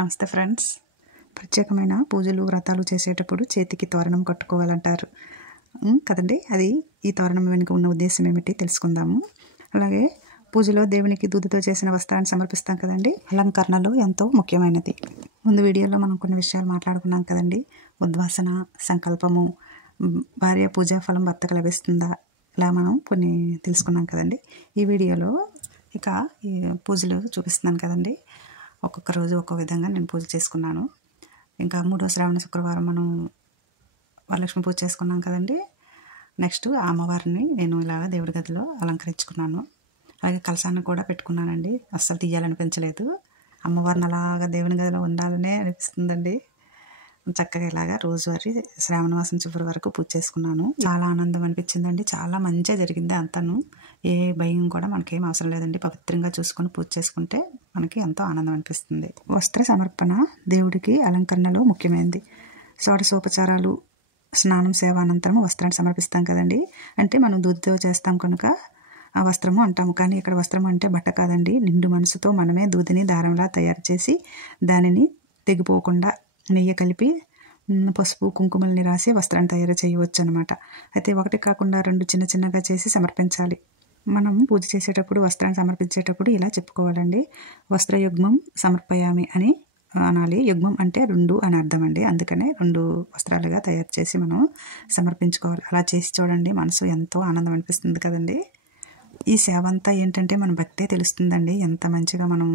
నమస్తే ఫ్రెండ్స్. ప్రత్యేకమైన పూజలు వ్రతాలు చేసేటప్పుడు చేతికి తోరణం కట్టుకోవాలంటారు కదండి. అది ఈ తోరణం వెనుక ఉన్న ఉద్దేశం ఏమిటి తెలుసుకుందాము. అలాగే పూజలో దేవునికి దూదితో చేసిన వస్త్రాన్ని సమర్పిస్తాం కదండి. అలంకరణలో ఎంతో ముఖ్యమైనది. ముందు వీడియోలో మనం కొన్ని విషయాలు మాట్లాడుకున్నాం కదండి. ఉద్వాసన, సంకల్పము, భార్య పూజా ఫలం భర్తకు లభిస్తుందా, ఇలా మనం కొన్ని తెలుసుకున్నాం కదండి. ఈ వీడియోలో ఇక ఈ పూజలు చూపిస్తున్నాను కదండి. ఒక్కొక్క రోజు ఒక్కో విధంగా నేను పూజ చేసుకున్నాను. ఇంకా 3వ శ్రావణ శుక్రవారం మనం వరలక్ష్మి పూజ చేసుకున్నాం కదండి. నెక్స్ట్ ఆ అమ్మవారిని నేను ఇలాగ దేవుడి గదిలో అలంకరించుకున్నాను. అలాగే కలశాన్ని కూడా పెట్టుకున్నానండి. అస్సలు తీయాలనిపించలేదు. అమ్మవారిని అలాగా దేవుని గదిలో ఉండాలనే అనిపిస్తుందండి. చక్కగా ఇలాగా రోజువారీ శ్రావణ మాసం చివరి వరకు పూజ చేసుకున్నాను. చాలా ఆనందం అనిపించిందండి. చాలా మంచిగా జరిగింది అంతాను. ఏ భయం కూడా మనకేం అవసరం లేదండి. పవిత్రంగా చూసుకొని పూజ చేసుకుంటే మనకి ఎంతో ఆనందం అనిపిస్తుంది. వస్త్ర సమర్పణ దేవుడికి అలంకరణలో ముఖ్యమైనది. షోడశోపచారాలు, స్నానం, సేవ అనంతరం వస్త్రాన్ని సమర్పిస్తాం కదండి. అంటే మనం దూదితో చేస్తాం కనుక ఆ వస్త్రము అంటాము. కానీ ఇక్కడ వస్త్రం అంటే బట్ట కాదండి. నిండు మనసుతో మనమే దూదిని దారంలా తయారు చేసి దానిని తెగిపోకుండా నెయ్యి కలిపి పసుపు కుంకుమల్ని రాసి వస్త్రాన్ని తయారు చేయవచ్చు అనమాట. అయితే ఒకటి కాకుండా 2 చిన్న చిన్నగా చేసి సమర్పించాలి. మనం పూజ చేసేటప్పుడు వస్త్రాన్ని సమర్పించేటప్పుడు ఇలా చెప్పుకోవాలండి. వస్త్రయుగ్మం సమర్పయామి అని అనాలి. యుగ్మం అంటే 2 అని అర్థం అండి. అందుకనే 2 వస్త్రాలుగా తయారు చేసి మనం సమర్పించుకోవాలి. అలా చేసి చూడండి, మనసు ఎంతో ఆనందం అనిపిస్తుంది కదండి. ఈ సేవ అంతా ఏంటంటే మన భక్తే తెలుస్తుందండి. ఎంత మంచిగా మనం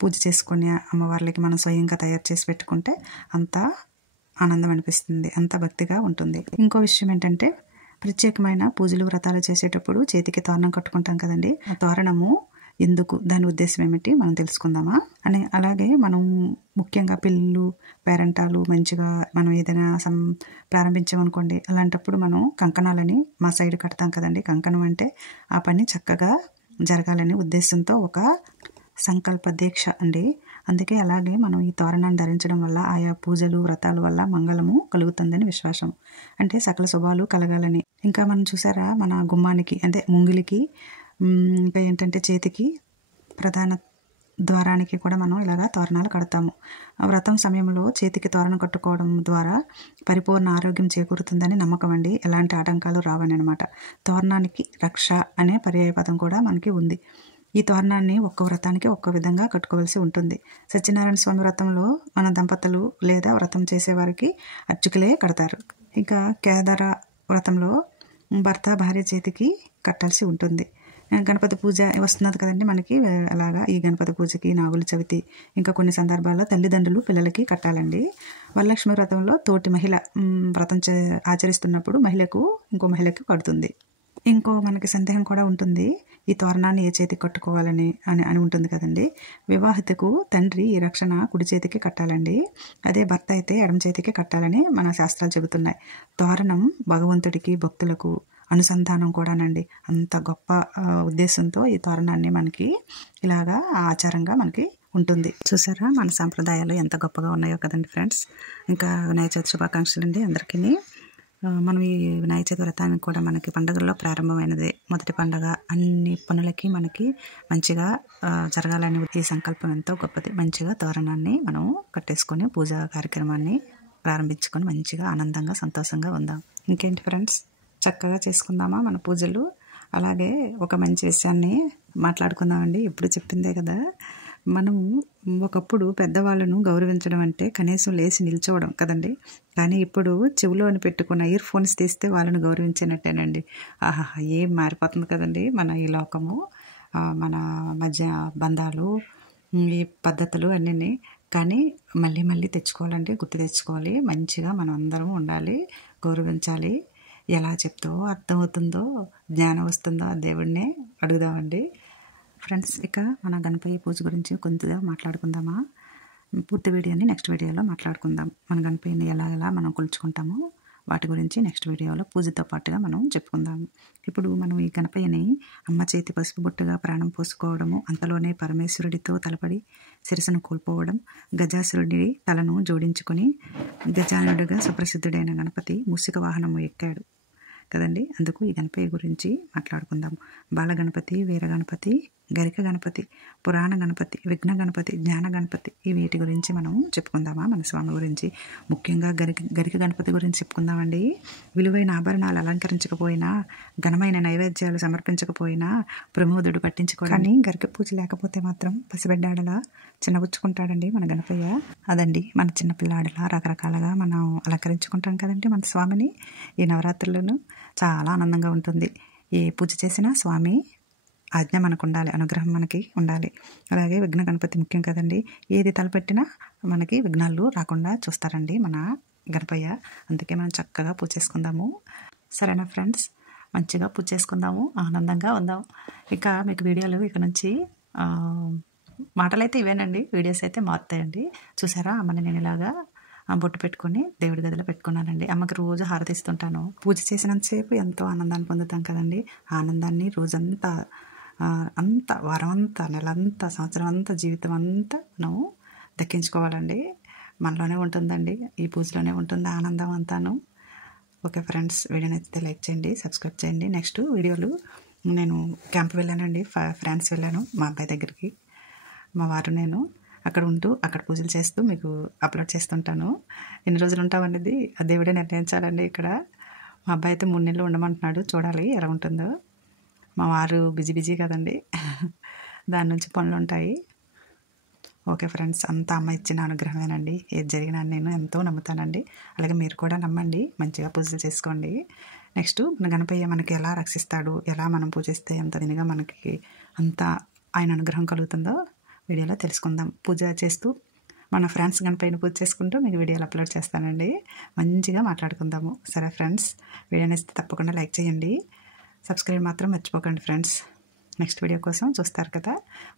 పూజ చేసుకుని అమ్మవార్లకి మనం స్వయంగా తయారు చేసి పెట్టుకుంటే అంత ఆనందం అనిపిస్తుంది, అంత భక్తిగా ఉంటుంది. ఇంకో విషయం ఏంటంటే ప్రత్యేకమైన పూజలు వ్రతాలు చేసేటప్పుడు చేతికి తోరణం కట్టుకుంటాం కదండి. ఆ తోరణము ఎందుకు, దాని ఉద్దేశం ఏమిటి మనం తెలుసుకుందామా అని. అలాగే మనం ముఖ్యంగా పిల్లలు, పేరెంటాలు మంచిగా మనం ఏదైనా ప్రారంభించామనుకోండి, అలాంటప్పుడు మనం కంకణాలని మా సైడ్ కడతాం కదండి. కంకణం అంటే ఆ పని చక్కగా జరగాలనే ఉద్దేశంతో ఒక సంకల్ప దీక్ష అండి. అందుకే అలాగే మనం ఈ తోరణాన్ని ధరించడం వల్ల ఆయా పూజలు వ్రతాల వల్ల మంగళము కలుగుతుందని విశ్వాసం. అంటే సకల శుభాలు కలగాలని. ఇంకా మనం చూసారా, మన గుమ్మానికి అంటే ముంగిలికి, ఇంకా ఏంటంటే చేతికి ప్రధాన ద్వారానికి కూడా మనం ఇలాగా తోరణాలు కడతాము. వ్రతం సమయంలో చేతికి తోరణం కట్టుకోవడం ద్వారా పరిపూర్ణ ఆరోగ్యం చేకూరుతుందని నమ్మకం అండి. ఎలాంటి ఆటంకాలు రావని అనమాట. తోరణానికి రక్ష అనే పర్యాయపదం కూడా మనకి ఉంది. ఈ తోరణాన్ని ఒక్క వ్రతానికి ఒక్క విధంగా కట్టుకోవాల్సి ఉంటుంది. సత్యనారాయణ స్వామి వ్రతంలో మన దంపతులు లేదా వ్రతం చేసేవారికి అర్చకులే కడతారు. ఇంకా కేదార వ్రతంలో భర్త భార్య చేతికి కట్టాల్సి ఉంటుంది. గణపతి పూజ వస్తున్నది కదండి మనకి. అలాగా ఈ గణపతి పూజకి, నాగుల చవితి, ఇంకా కొన్ని సందర్భాల్లో తల్లిదండ్రులు పిల్లలకి కట్టాలండి. వరలక్ష్మి వ్రతంలో తోటి మహిళ వ్రతం ఆచరిస్తున్నప్పుడు మహిళకు ఇంకో మహిళకి కడుతుంది. ఇంకో మనకి సందేహం కూడా ఉంటుంది, ఈ తోరణాన్ని ఏ చేతికి కట్టుకోవాలని అని ఉంటుంది కదండి. వివాహితకు తండ్రి ఈ రక్షణ కుడి చేతికి కట్టాలండి. అదే భర్త అయితే ఎడమ చేతికి కట్టాలని మన శాస్త్రాలు చెబుతున్నాయి. తోరణం భగవంతుడికి, భక్తులకు అనుసంధానం కూడానండి. అంత గొప్ప ఉద్దేశంతో ఈ తోరణాన్ని మనకి ఇలాగా ఆచారంగా మనకి ఉంటుంది. చూసారా మన సాంప్రదాయాలు ఎంత గొప్పగా ఉన్నాయో కదండి ఫ్రెండ్స్. ఇంకా వినాయక చవితి శుభాకాంక్షలు అండి అందరికీ. మనం ఈ వినాయక చవితి వ్రతానికి కూడా మనకి పండుగల్లో ప్రారంభమైనది. మొదటి పండుగ. అన్ని పనులకి మనకి మంచిగా జరగాలని ఈ సంకల్పం ఎంతో గొప్పది. మంచిగా తోరణాన్ని మనం కట్టేసుకొని పూజా కార్యక్రమాన్ని ప్రారంభించుకొని మంచిగా ఆనందంగా సంతోషంగా ఉందాం. ఇంకేంటి ఫ్రెండ్స్, చక్కగా చేసుకుందామా మన పూజలు. అలాగే ఒక మంచి విషయాన్ని మాట్లాడుకుందామండి. ఎప్పుడు చెప్పిందే కదా, మనం ఒకప్పుడు పెద్దవాళ్ళను గౌరవించడం అంటే కనీసం లేచి నిల్చోవడం కదండి. కానీ ఇప్పుడు చెవిలోని పెట్టుకున్న ఇయర్ ఫోన్స్ తీస్తే వాళ్ళని గౌరవించినట్టేనండి. ఆహా, ఏం మారిపోతుంది కదండి మన ఈ లోకము, మన మధ్య బంధాలు, ఈ పద్ధతులు అన్నీ. కానీ మళ్ళీ మళ్ళీ తెచ్చుకోవాలండి, గుర్తు తెచ్చుకోవాలి. మంచిగా మనం అందరం ఉండాలి, గౌరవించాలి. ఎలా చెప్తావో అర్థమవుతుందో, జ్ఞానం వస్తుందో ఆ దేవుడినే అడుగుదామండి ఫ్రెండ్స్. ఇక మన గణపతి పూజ గురించి కొంచెంగా మాట్లాడుకుందామా. పూర్తి వీడియోని నెక్స్ట్ వీడియోలో మాట్లాడుకుందాం. మన గణపతిని ఎలా మనం కొలుచుకుంటామో వాటి గురించి నెక్స్ట్ వీడియోలో పూజతో పాటుగా మనం చెప్పుకుందాము. ఇప్పుడు మనం ఈ గణపతిని అమ్మ చేతి పసుపు బొట్టుగా ప్రాణం పోసుకోవడము, అంతలోనే పరమేశ్వరుడితో తలపడి శిరస్సును కోల్పోవడం, గజాసురుడి తలను జోడించుకొని గజానుడిగా సుప్రసిద్ధుడైన గణపతి మూషిక వాహనము ఎక్కాడు కదండి. అందుకు ఈ గణపతి గురించి మాట్లాడుకుందాం. బాలగణపతి, వీరగణపతి, గరిక గణపతి, పురాణ గణపతి, విఘ్న గణపతి, జ్ఞాన గణపతి ఈ వీటి గురించి మనం చెప్పుకుందామా? మన స్వామి గురించి ముఖ్యంగా గరిక గణపతి గురించి చెప్పుకుందామండి. విలువైన ఆభరణాలు అలంకరించకపోయినా, ఘనమైన నైవేద్యాలు సమర్పించకపోయినా ప్రమోదుడు పట్టించుకోవడం. కానీ గరిక పూజ లేకపోతే మాత్రం పసిబిడ్డాడలా చిన్నబుచ్చుకుంటాడండి మన గణపయ్య. అదండి మన చిన్నపిల్లాడలా రకరకాలుగా మనం అలంకరించుకుంటాం కదండి మన స్వామిని. ఈ నవరాత్రులను చాలా ఆనందంగా ఉంటుంది. ఏ పూజ చేసినా స్వామి ఆజ్ఞ మనకు ఉండాలి, అనుగ్రహం మనకి ఉండాలి. అలాగే విఘ్న గణపతి ముఖ్యం కదండి. ఏది తలపెట్టినా మనకి విఘ్నాలు రాకుండా చూస్తారండి మన గణపయ్య. అందుకే మనం చక్కగా పూజ చేసుకుందాము. సరేనా ఫ్రెండ్స్, మంచిగా పూజ చేసుకుందాము, ఆనందంగా ఉందాం. ఇక మీకు వీడియోలు ఇక నుంచి మాటలైతే ఇవేనండి, వీడియోస్ అయితే మారుతాయండి. చూసారా అమ్మని నేను ఇలాగా బొట్టు పెట్టుకొని దేవుడి గదిలో పెట్టుకున్నానండి. అమ్మకి రోజు హారతిస్తుంటాను. పూజ చేసినంతసేపు ఎంతో ఆనందాన్ని పొందుతాం కదండి. ఆనందాన్ని రోజంతా వారం అంతా, నెలంతా, సంవత్సరం అంతా, జీవితం అంతా మనం దక్కించుకోవాలండి. మనలోనే ఉంటుందండి, ఈ పూజలోనే ఉంటుంది ఆనందం అంతాను. ఓకే ఫ్రెండ్స్, వీడియో నచ్చితే లైక్ చేయండి, సబ్స్క్రైబ్ చేయండి. నెక్స్ట్ వీడియోలు నేను క్యాంప్ వెళ్ళానండి, ఫ్రాన్స్ వెళ్ళాను మా అబ్బాయి దగ్గరికి. మా వారు నేను అక్కడ ఉంటూ అక్కడ పూజలు చేస్తూ మీకు అప్లోడ్ చేస్తుంటాను. ఎన్ని రోజులు ఉంటామనేది ఆ దేవుడే నిర్ణయించాలండి. ఇక్కడ మా అబ్బాయి అయితే 3 నెలలు ఉండమంటున్నాడు, చూడాలి ఎలా ఉంటుందో. మా వారు బిజీ కదండి, దాని నుంచి పనులు ఉంటాయి. ఓకే ఫ్రెండ్స్, అంతా అమ్మ ఇచ్చిన అనుగ్రహమేనండి. ఏది జరిగినా నేను ఎంతో నమ్ముతానండి. అలాగే మీరు కూడా నమ్మండి, మంచిగా పూజలు చేసుకోండి. నెక్స్ట్ మన గణపయ్య మనకి ఎలా రక్షిస్తాడు, ఎలా మనం పూజిస్తే ఎంత దినిగా మనకి అంత ఆయన అనుగ్రహం కలుగుతుందో వీడియోలో తెలుసుకుందాం. పూజ చేస్తూ మన ఫ్రెండ్స్ గణపయ్యని పూజ చేసుకుంటూ మీకు వీడియోలు అప్లోడ్ చేస్తానండి. మంచిగా మాట్లాడుకుందాము. సరే ఫ్రెండ్స్, వీడియో నచ్చితే తప్పకుండా లైక్ చేయండి, సబ్స్క్రైబ్ మాత్రం మర్చిపోకండి ఫ్రెండ్స్. నెక్స్ట్ వీడియో కోసం చూస్తారు కదా.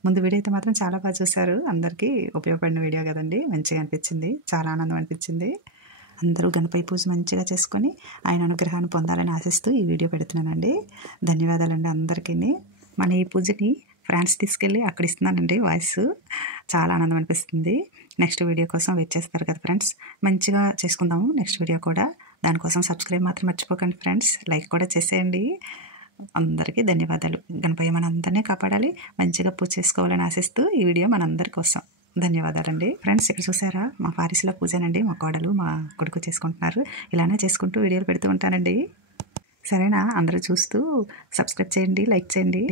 ముందు వీడియో అయితే మాత్రం చాలా బాగా చూశారు, అందరికీ ఉపయోగపడిన వీడియో కదండి. మంచిగా అనిపించింది, చాలా ఆనందం అనిపించింది. అందరూ గణపయ్య పూజ మంచిగా చేసుకొని ఆయన అనుగ్రహాన్ని పొందాలని ఆశిస్తూ ఈ వీడియో పెడుతున్నానండి. ధన్యవాదాలండి అందరికీ. మన ఈ పూజని ఫ్రాన్స్ తీసుకెళ్ళి అక్కడ ఇస్తున్నానండి వాయిస్, చాలా ఆనందం అనిపిస్తుంది. నెక్స్ట్ వీడియో కోసం వెయిట్ చేస్తారు కదా ఫ్రెండ్స్, మంచిగా చేసుకుందాము నెక్స్ట్ వీడియో కూడా. దానికోసం సబ్స్క్రైబ్ మాత్రం మర్చిపోకండి ఫ్రెండ్స్, లైక్ కూడా చేసేయండి. అందరికీ ధన్యవాదాలు. గణపయ్య మనందరినీ కాపాడాలి, మంచిగా పూజ చేసుకోవాలని ఆశిస్తూ ఈ వీడియో మనందరి కోసం. ధన్యవాదాలండి ఫ్రెండ్స్. ఇక్కడ చూసారా మా పారిస్లో పూజనండి, మా కోడలు మా కొడుకు చేసుకుంటున్నారు. ఇలానే చేసుకుంటూ వీడియోలు పెడుతూ ఉంటానండి. సరేనా, అందరూ చూస్తూ సబ్స్క్రైబ్ చేయండి, లైక్ చేయండి.